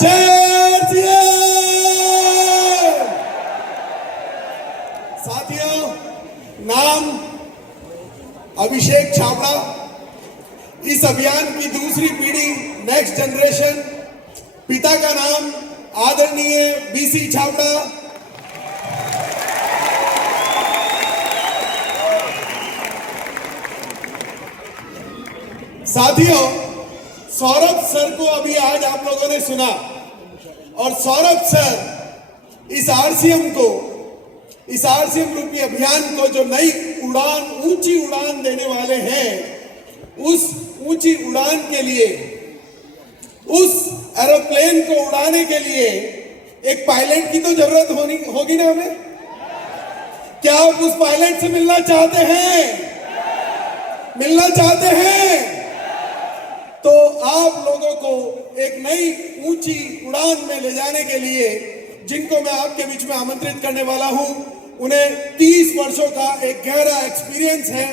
जय सीएम। साथियों, नाम अभिषेक छाबड़ा। इस अभियान की दूसरी पीढ़ी, नेक्स्ट जनरेशन। पिता का नाम आदरणीय बीसी छाबड़ा। साथियों, सौरभ सर को अभी आज आप लोगों ने सुना, और सौरभ सर इस आरसीएम रूपी अभियान को जो नई उड़ान, ऊंची उड़ान देने वाले हैं, उस ऊंची उड़ान के लिए, उस एरोप्लेन को उड़ाने के लिए एक पायलट की तो जरूरत होगी ना हमें। क्या आप उस पायलट से मिलना चाहते हैं? तो आप लोगों को एक नई ऊंची उड़ान में ले जाने के लिए, जिनको मैं आपके बीच में आमंत्रित करने वाला हूं, उन्हें 30 वर्षों का एक गहरा एक्सपीरियंस है।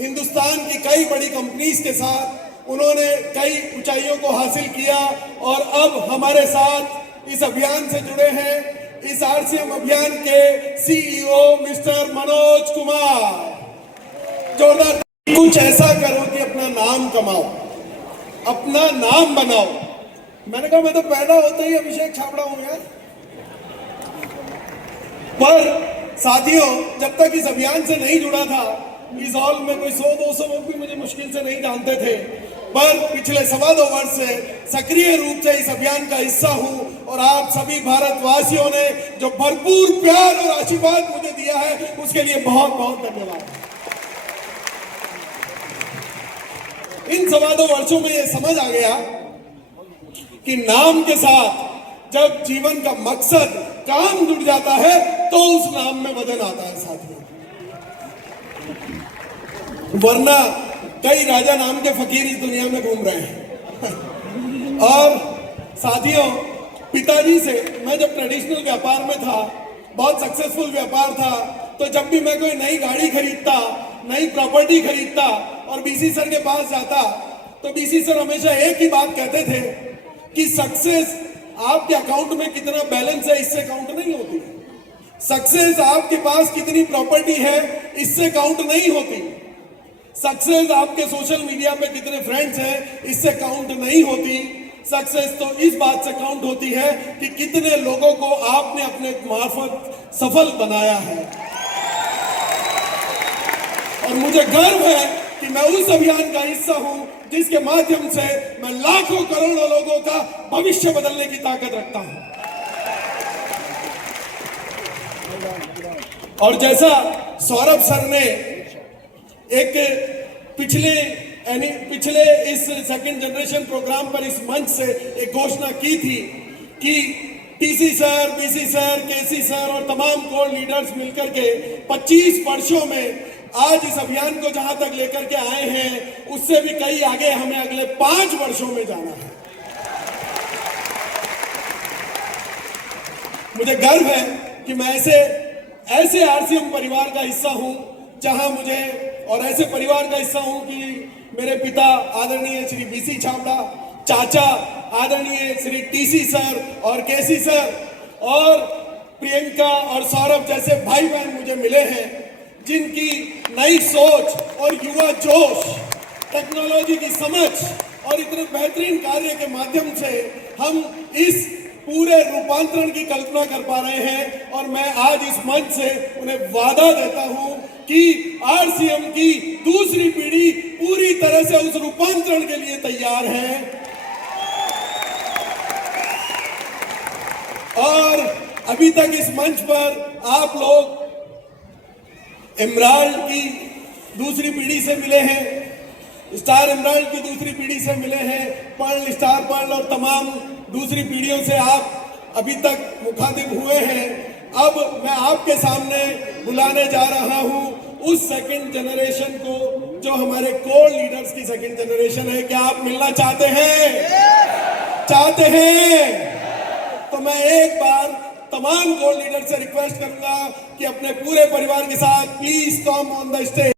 हिंदुस्तान की कई बड़ी कंपनीज के साथ उन्होंने कई ऊंचाइयों को हासिल किया, और अब हमारे साथ इस अभियान से जुड़े हैं इस आरसीएम अभियान के सीईओ मिस्टर मनोज कुमार। जोरदार। कुछ ऐसा करो कि अपना नाम कमाओ, अपना नाम बनाओ। मैंने कहा मैं तो पैदा होते ही अभिषेक छाबड़ा हूं यार। पर साथियों, जब तक इस अभियान से नहीं जुड़ा था, इस हॉल में कोई 100-200 लोग भी मुझे मुश्किल से नहीं जानते थे, पर पिछले 2.25 वर्ष से सक्रिय रूप से इस अभियान का हिस्सा हूं, और आप सभी भारतवासियों ने जो भरपूर प्यार और आशीर्वाद मुझे दिया है, उसके लिए बहुत बहुत धन्यवाद। इन 2.25 वर्षों में यह समझ आ गया कि नाम के साथ जब जीवन का मकसद, काम जुड़ जाता है, तो उस नाम में वजन आता है साथियों। वरना कई राजा नाम के फकीर इस दुनिया में घूम रहे हैं। और साथियों, पिताजी से मैं जब ट्रेडिशनल व्यापार में था, बहुत सक्सेसफुल व्यापार था, तो जब भी मैं कोई नई गाड़ी खरीदता, नई प्रॉपर्टी खरीदता और बीसी सर के पास जाता, तो बीसी सर हमेशा एक ही बात कहते थे कि सक्सेस आपके अकाउंट में कितना बैलेंस है, इससे काउंट नहीं होती। सक्सेस आपके पास कितनी प्रॉपर्टी है, इससे काउंट नहीं होती। सक्सेस आपके सोशल मीडिया पे कितने फ्रेंड्स हैं, इससे काउंट नहीं होती। सक्सेस तो इस बात से काउंट होती है कि कितने लोगों को आपने अपने मार्फत सफल बनाया है। और मुझे गर्व है कि मैं उस अभियान का हिस्सा हूं, जिसके माध्यम से मैं लाखों करोड़ों लोगों का भविष्य बदलने की ताकत रखता हूं। और जैसा सौरभ सर ने एक पिछले इस सेकंड जनरेशन प्रोग्राम पर इस मंच से एक घोषणा की थी कि टीसी सर, बीसी सर, केसी सर और तमाम कोर लीडर्स मिलकर के 25 वर्षों में आज इस अभियान को जहां तक लेकर के आए हैं, उससे भी कई आगे हमें अगले 5 वर्षों में जाना है। मुझे गर्व है कि मैं ऐसे आरसीएम परिवार का हिस्सा हूं, जहां मुझे, और ऐसे परिवार का हिस्सा हूं कि मेरे पिता आदरणीय श्री बीसी छाबड़ा, चाचा आदरणीय श्री टीसी सर और केसी सर, और प्रियंका और सौरभ जैसे भाई बहन मुझे मिले हैं, जिनकी नई सोच और युवा जोश, टेक्नोलॉजी की समझ और इतने बेहतरीन कार्य के माध्यम से हम इस पूरे रूपांतरण की कल्पना कर पा रहे हैं। और मैं आज इस मंच से उन्हें वादा देता हूं कि आरसीएम की दूसरी पीढ़ी पूरी तरह से उस रूपांतरण के लिए तैयार है। और अभी तक इस मंच पर आप लोग एमराल्ड की दूसरी पीढ़ी से मिले हैं, स्टार एमराल्ड की दूसरी पीढ़ी से मिले हैं, पर्ल, स्टार पर्ल और तमाम दूसरी पीढ़ियों से आप अभी तक मुखातिब हुए हैं। अब मैं आपके सामने बुलाने जा रहा हूं उस सेकंड जनरेशन को, जो हमारे कोर लीडर्स की सेकंड जनरेशन है। क्या आप मिलना चाहते हैं? तो मैं एक बार तमाम कोर लीडर से रिक्वेस्ट करूंगा कि अपने पूरे परिवार के साथ please come on the stage.